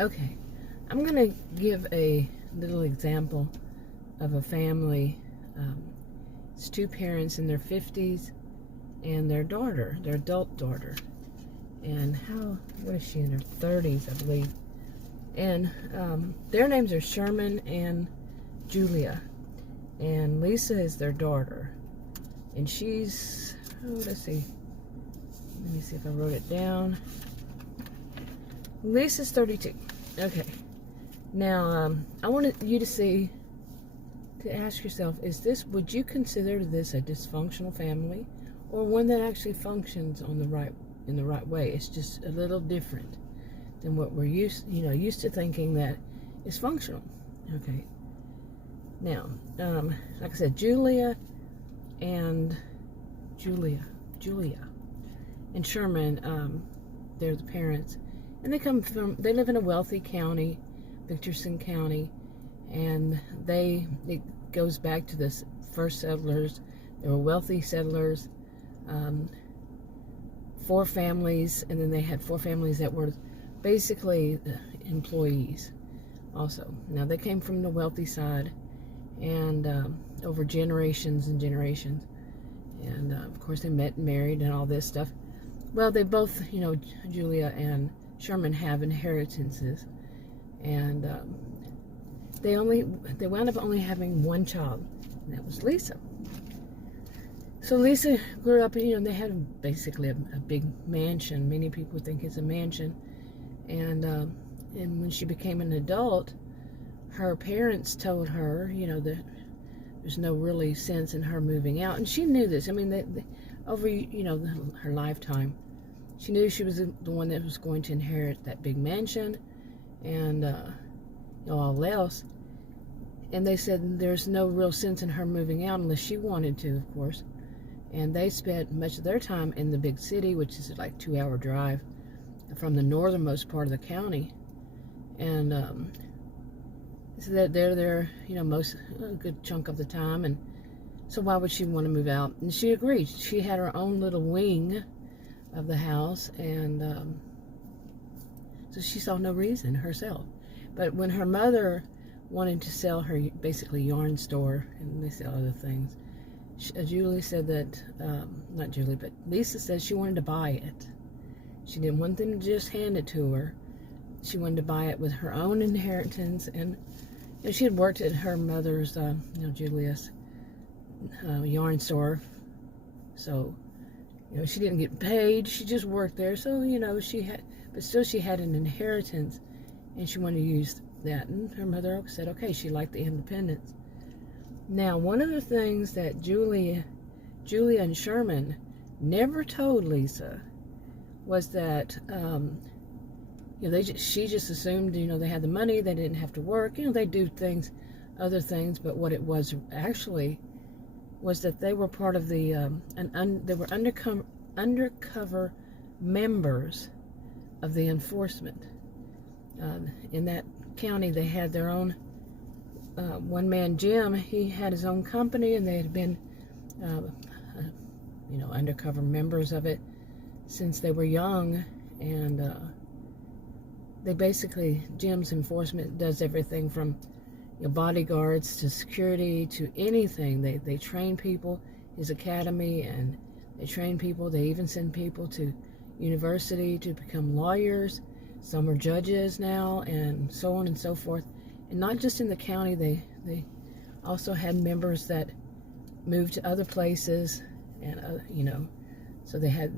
Okay, I'm going to give a little example of a family. It's two parents in their 50s and their daughter, their adult daughter. And what is she, in her 30s, I believe. And their names are Sherman and Julia. And Lisa is their daughter. And she's, let's see. Let me see if I wrote it down. Lisa's 32. Okay. Now, I wanted you to ask yourself, would you consider this a dysfunctional family, or one that actually functions in the right way? It's just a little different than what we're used to thinking that is functional. Okay. Now, like I said, Julia and Sherman, they're the parents, and they live in a wealthy county, Victorson County, and it goes back to the first settlers. They were wealthy settlers, 4 families, and then they had 4 families that were basically employees also. Now, they came from the wealthy side, and over generations and generations, and of course they met and married and all this stuff. Well, they both, Julia and Sherman, have inheritances, and they wound up only having one child, and that was Lisa. So Lisa grew up, they had basically a big mansion. Many people think it's a mansion, and when she became an adult, her parents told her, that there's no really sense in her moving out, and she knew this. I mean, over her lifetime, she knew she was the one that was going to inherit that big mansion, and all else. And they said there's no real sense in her moving out unless she wanted to, of course. And they spent much of their time in the big city, which is like 2-hour drive from the northernmost part of the county. And so that they're there, a good chunk of the time. And so why would she want to move out? And she agreed. She had her own little wing of the house, and so she saw no reason herself. But when her mother wanted to sell her basically yarn store, and they sell other things, Julie said that, not Julie, but Lisa said she wanted to buy it. She didn't want them to just hand it to her. She wanted to buy it with her own inheritance, and she had worked at her mother's, Julia's yarn store, so she didn't get paid. She just worked there, so she had an inheritance, and she wanted to use that. And her mother said, okay, she liked the independence. Now, one of the things that Julia and Sherman never told Lisa was that she just assumed they had the money, they didn't have to work, they do other things. But what it was actually was that they were part of they were undercover members of the enforcement. In that county, they had their own one man, Jim. He had his own company, and they had been undercover members of it since they were young. And they basically, Jim's enforcement does everything from bodyguards to security to anything. They train people, his academy, and they train people. They even send people to university to become lawyers. Some are judges now, and so on and so forth. And not just in the county, they also had members that moved to other places, and so they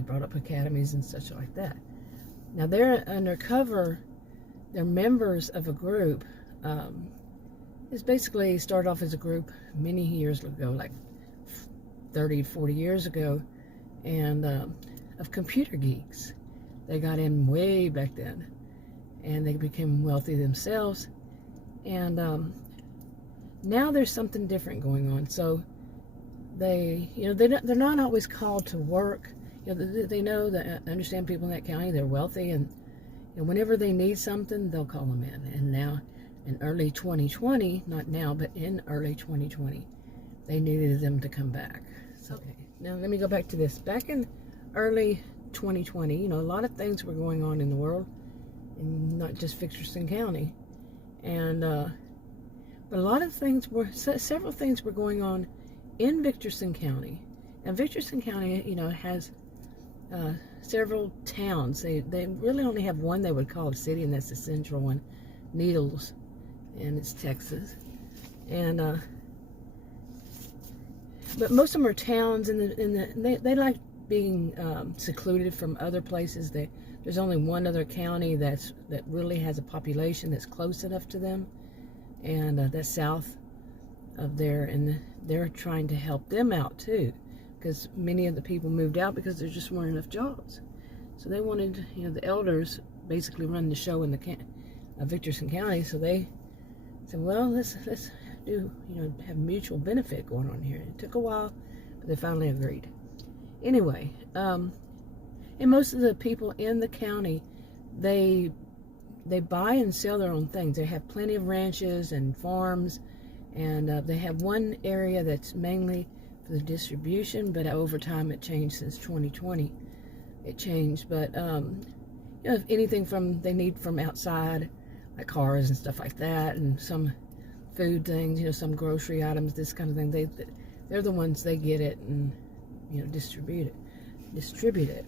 brought up academies and such like that. Now they're undercover. They're members of a group. It's basically started off as a group many years ago, like 30, 40 years ago, and of computer geeks. They got in way back then, and they became wealthy themselves. And now there's something different going on. So they're not always called to work. They know that, understand people in that county. They're wealthy, and whenever they need something, they'll call them in. And now, in early 2020, not now, but in early 2020, they needed them to come back. So, okay. Now let me go back to this. Back in early 2020, you know, a lot of things were going on in the world, and not just Victorson County. And but a lot of things were, several things were going on in Victorson County. And Victorson County, you know, has several towns. They really only have one they would call a city, and that's the central one, Needles, and it's Texas. And but most of them are towns, and they like being secluded from other places. There's only one other county that really has a population that's close enough to them, and that's south of there, and they're trying to help them out too, because many of the people moved out because there just weren't enough jobs. So they wanted, you know, the elders basically run the show in the Victorson County. So they said, well, let's do, you know, have mutual benefit going on here. It took a while, but they finally agreed. Anyway, and most of the people in the county, they buy and sell their own things. They have plenty of ranches and farms, and they have one area that's mainly for the distribution, but over time it changed. Since 2020 it changed. But you know, if anything from they need from outside, like cars and stuff like that, and some food things, you know, some grocery items, this kind of thing, they're the ones, they get it and, you know, distribute it.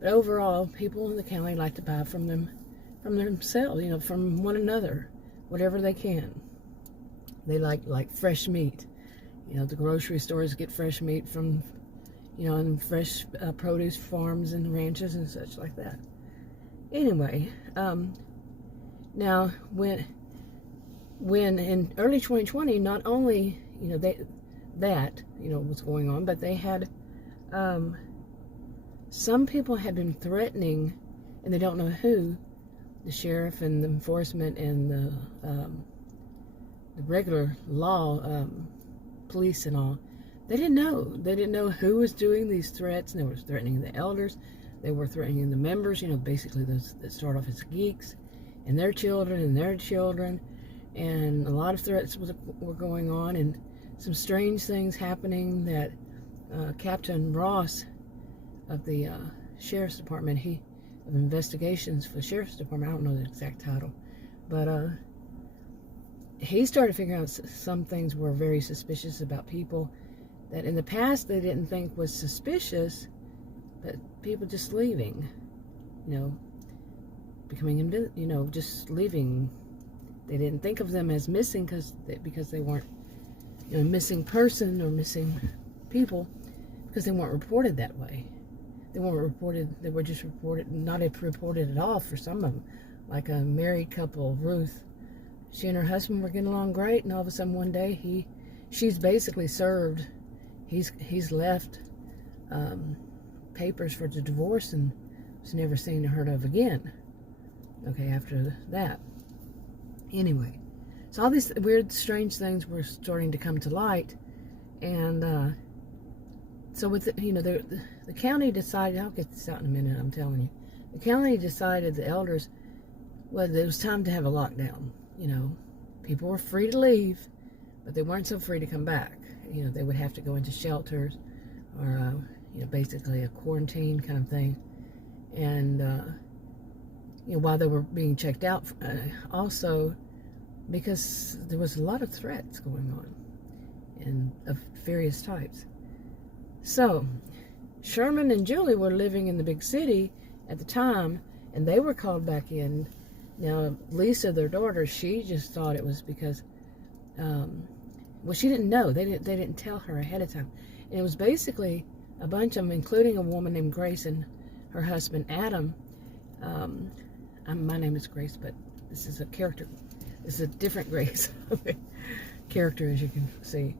But overall, people in the county like to buy from themselves, you know, from one another, whatever they can. They like fresh meat. You know, the grocery stores get fresh meat from, you know, and fresh produce farms and ranches and such like that. Anyway, now when in early 2020, not only, you know, that you know was going on, but they had some people had been threatening, and they don't know who, the sheriff and the enforcement and the regular law police and all. They didn't know who was doing these threats. And they were threatening the elders, they were threatening the members, you know, basically those that start off as geeks, and their children and their children. And a lot of threats were going on, and some strange things happening. That Captain Ross of the Sheriff's Department, of investigations for the Sheriff's Department, I don't know the exact title, but he started figuring out some things were very suspicious about people that in the past they didn't think was suspicious, but people just leaving, you know, becoming, you know, just leaving. They didn't think of them as missing because they weren't, you know, missing person or missing people, because they weren't reported that way. They weren't reported. They were just reported, not reported at all for some of them. Like a married couple, Ruth. She and her husband were getting along great, and all of a sudden one day she's basically served. He's left papers for the divorce, and was never seen or heard of again. Okay, after that. Anyway, so all these weird, strange things were starting to come to light, and so with the, you know, the county decided. I'll get this out in a minute. I'm telling you, the county decided, the elders, well, it was time to have a lockdown. You know, people were free to leave, but they weren't so free to come back. You know, they would have to go into shelters, or you know, basically a quarantine kind of thing, and you know, while they were being checked out, also because there was a lot of threats going on, and of various types. So Sherman and Julie were living in the big city at the time, and they were called back in. Now Lisa, their daughter, she just thought it was because, well, she didn't know. They didn't tell her ahead of time. And it was basically a bunch of them, including a woman named Grace and her husband Adam. My name is Grace, but this is a character. This is a different Grace. Character, as you can see.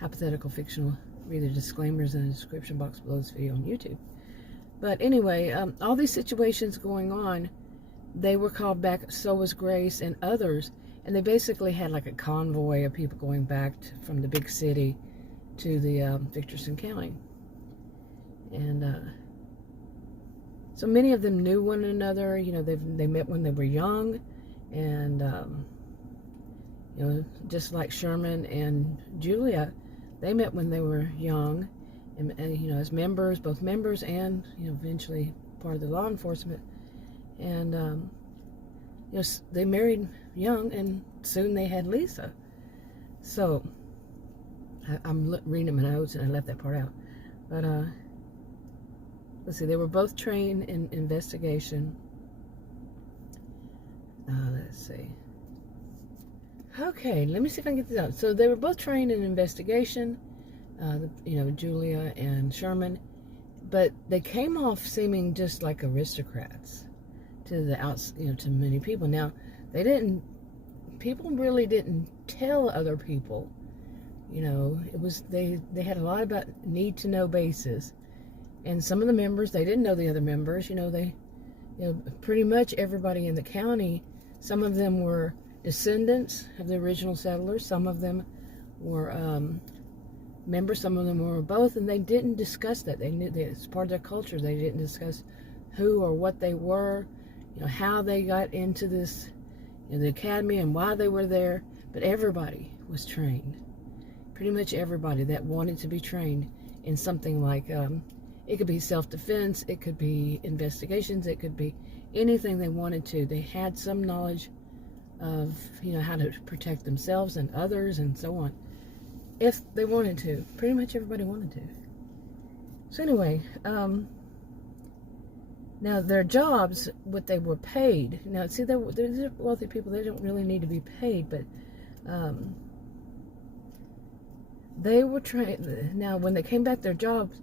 Hypothetical-fictional. Read the disclaimers in the description box below this video on YouTube. But anyway, all these situations going on, they were called back. So was Grace and others. And they basically had like a convoy of people going back from the big city to the Victorson County. And so many of them knew one another. You know, they met when they were young, and you know, just like Sherman and Julia, they met when they were young, and you know, as members, both members and, you know, eventually part of the law enforcement. And you know, they married young, and soon they had Lisa. So I'm reading my notes, and I left that part out. But let's see, they were both trained in investigation. Let's see. Okay, let me see if I can get this out. So they were both trained in investigation, you know, Julia and Sherman, but they came off seeming just like aristocrats to the you know, to many people. Now, people really didn't tell other people, you know, they had a lot about need to know basis. And some of the members, they didn't know the other members, you know, pretty much everybody in the county, some of them were descendants of the original settlers, some of them were members, some of them were both, and they didn't discuss that. They knew that it's part of their culture. They didn't discuss who or what they were, you know, how they got into this, you know, the academy and why they were there. But everybody was trained. Pretty much everybody that wanted to be trained in something like, it could be self-defense, it could be investigations, it could be anything they wanted to. They had some knowledge of, you know, how to protect themselves and others and so on, if they wanted to. Pretty much everybody wanted to. So anyway, now their jobs, what they were paid. Now, see, they're wealthy people. They don't really need to be paid, but they were trained. Now, when they came back, their jobs,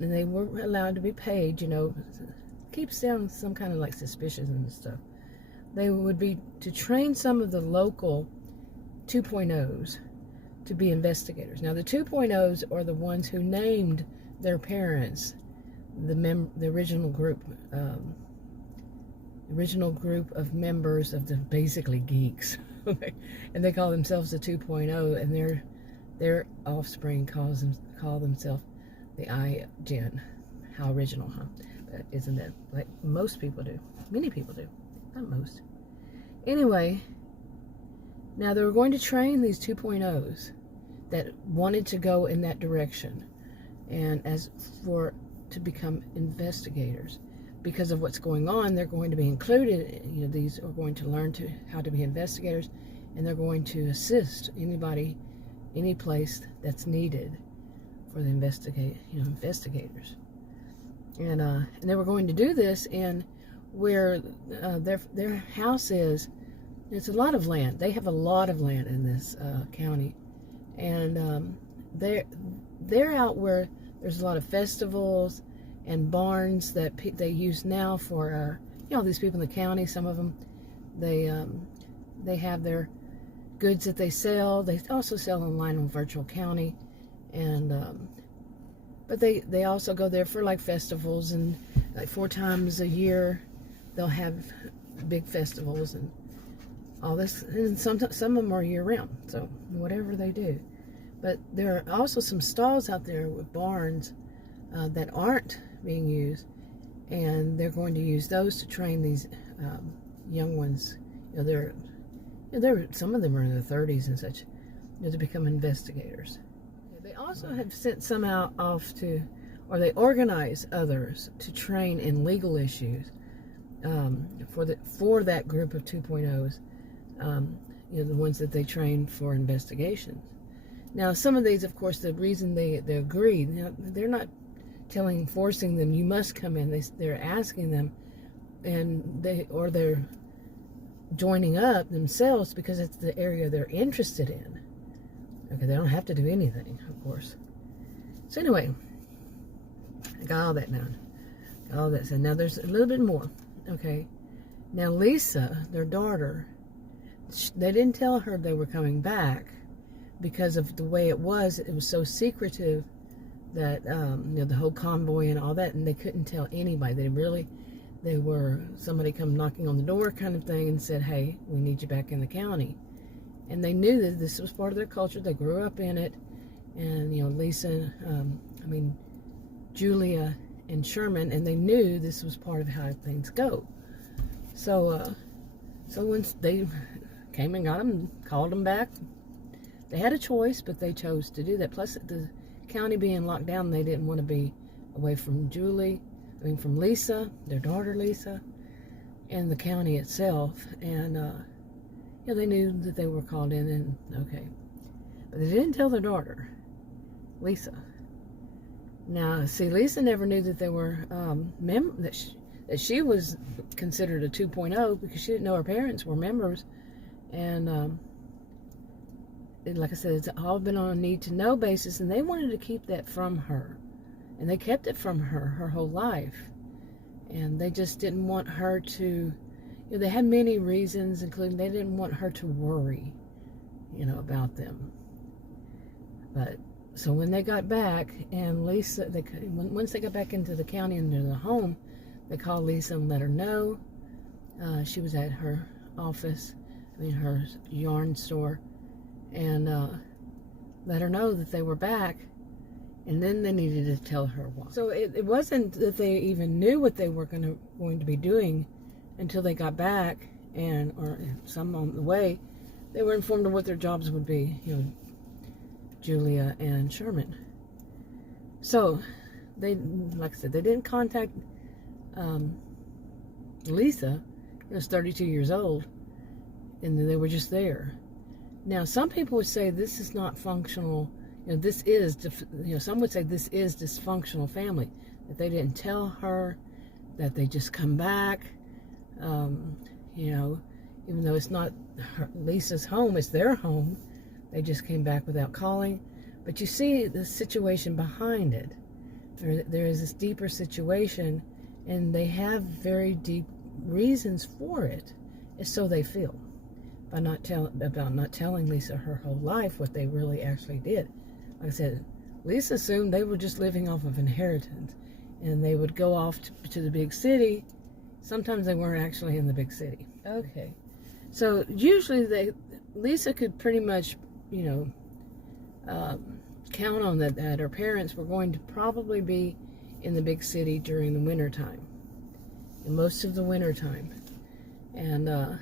and they were allowed to be paid, you know, keeps sounding some kind of like suspicious and stuff. They would be to train some of the local 2.0s to be investigators. Now, the 2.0s are the ones who named their parents the original group of members of the basically geeks, and they call themselves the 2.0, and their offspring call themselves the iGen. How original, huh? But isn't that like most people do? Many people do. Not most. Anyway, now they were going to train these 2.0s that wanted to go in that direction, and to become investigators. Because of what's going on, they're going to be included. You know, these are going to learn how to be investigators, and they're going to assist anybody, any place that's needed for the investigators. And they were going to do this in where their house is. It's a lot of land. They have a lot of land in this county, and they're out where there's a lot of festivals and barns that they use now for you know, these people in the county. Some of them, they have their goods that they sell. They also sell online on Virtual County, and but they also go there for like festivals, and like 4 times a year they'll have big festivals and all this, and some of them are year round, so whatever they do. But there are also some stalls out there with barns that aren't being used, and they're going to use those to train these young ones. You know, they're some of them are in their 30s and such, you know, to become investigators. They also have sent some off to, or they organize others to train in legal issues for that group of 2.0s. You know, the ones that they train for investigations. Now, some of these, of course, the reason they agreed, you know, they're not forcing them, you must come in. They're asking them, and they're joining up themselves because it's the area they're interested in. Okay, they don't have to do anything, of course. So anyway, I got all that down. Got all that. So now there's a little bit more. Okay, now Lisa, their daughter, they didn't tell her they were coming back because of the way it was. It was so secretive that you know, the whole convoy and all that, and they couldn't tell anybody. They were somebody come knocking on the door kind of thing and said, hey, we need you back in the county. And they knew that this was part of their culture. They grew up in it. And, you know, Lisa, Julia and Sherman, and they knew this was part of how things go. So once they came and got them, called them back, they had a choice, but they chose to do that. Plus, the county being locked down, they didn't want to be away from from Lisa, their daughter Lisa, and the county itself. And they knew that they were called in, and okay, but they didn't tell their daughter, Lisa. Now, see, Lisa never knew that they were that she was considered a 2.0 because she didn't know her parents were members. And like I said, it's all been on a need-to-know basis, and they wanted to keep that from her, and they kept it from her whole life. And they just didn't want her to, they had many reasons, including they didn't want her to worry, about them. But so when they got back, and Lisa, once they got back into the county and into the home, they called Lisa and let her know. She was at her office, her yarn store, and let her know that they were back. And then they needed to tell her why. So it wasn't that they even knew what they were going to be doing until they got back, or some on the way, they were informed of what their jobs would be. Julia and Sherman. So they, like I said, they didn't contact Lisa. She was 32 years old, and they were just there. Now, some people would say this is not functional. This is, some would say this is dysfunctional family. That they didn't tell her, that they just come back. Even though it's not Lisa's home, it's their home. They just came back without calling. But you see the situation behind it. There is this deeper situation, and they have very deep reasons for it. It's so they feel. By not telling Lisa her whole life what they really actually did. Like I said, Lisa assumed they were just living off of inheritance, and they would go off to the big city. Sometimes they weren't actually in the big city. Okay. So usually Lisa could pretty much, count on that her parents were going to probably be in the big city during the winter time, and most of the winter time. And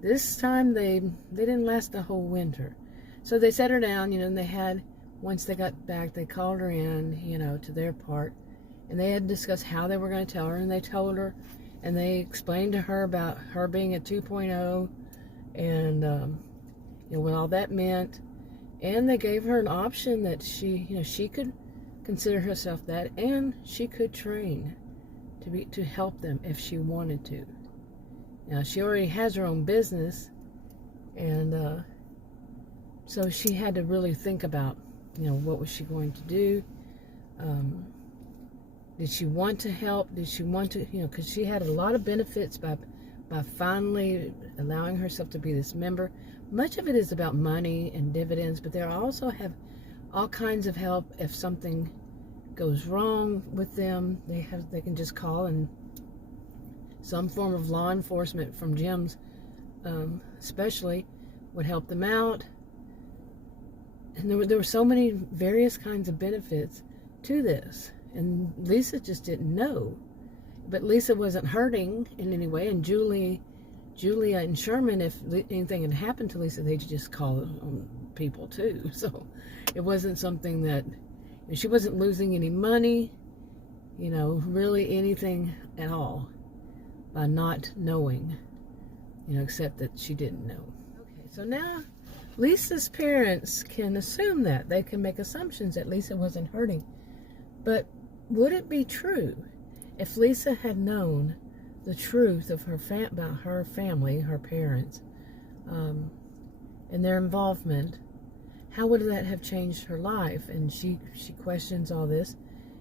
this time they didn't last the whole winter. So they set her down, and once they got back, they called her in, to their part, and they had discussed how they were going to tell her, and they told her, and they explained to her about her being a 2.0, and what all that meant. And they gave her an option that she could consider herself that, and she could train to help them if she wanted to. Now, she already has her own business, and so she had to really think about, what was she going to do? Did she want to help? Did she want to, because she had a lot of benefits by finally allowing herself to be this member. Much of it is about money and dividends, but they also have all kinds of help if something goes wrong with them. They can just call, and some form of law enforcement from gyms especially would help them out. And there were so many various kinds of benefits to this, and Lisa just didn't know. But Lisa wasn't hurting in any way, and Julia and Sherman, if anything had happened to Lisa, they'd just call on people too. So it wasn't something that, she wasn't losing any money, really anything at all by not knowing, except that she didn't know. Okay, so now Lisa's parents can assume that. They can make assumptions that Lisa wasn't hurting. But would it be true if Lisa had known the truth of about her family, her parents, and their involvement? How would that have changed her life? And she questions all this.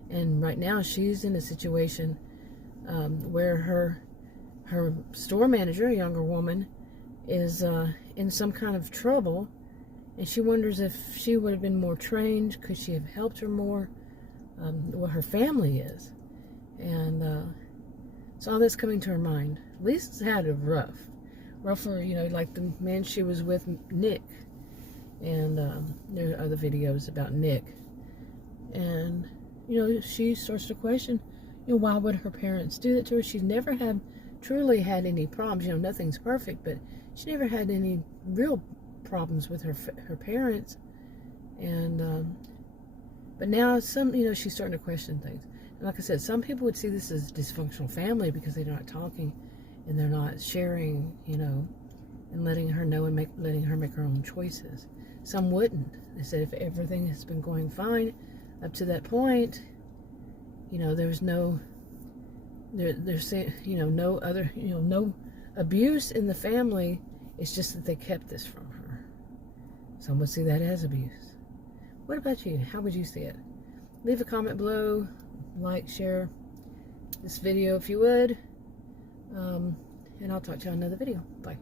And right now she's in a situation where her store manager, a younger woman, is in some kind of trouble, and she wonders if she would have been more trained. Could she have helped her more? What her family is. And so all this coming to her mind. Lisa's had it rougher, like the man she was with, Nick. And there are other videos about Nick. And, she starts to question, why would her parents do that to her? She's never truly had any problems. Nothing's perfect, but she never had any real problems with her parents. And But now she's starting to question things. And like I said, some people would see this as a dysfunctional family because they're not talking and they're not sharing, and letting her know and letting her make her own choices. Some wouldn't. They said if everything has been going fine up to that point, there's no other, no abuse in the family. It's just that they kept this from her. Some would see that as abuse. What about you? How would you see it? Leave a comment below, like, share this video if you would, and I'll talk to you on another video. Bye.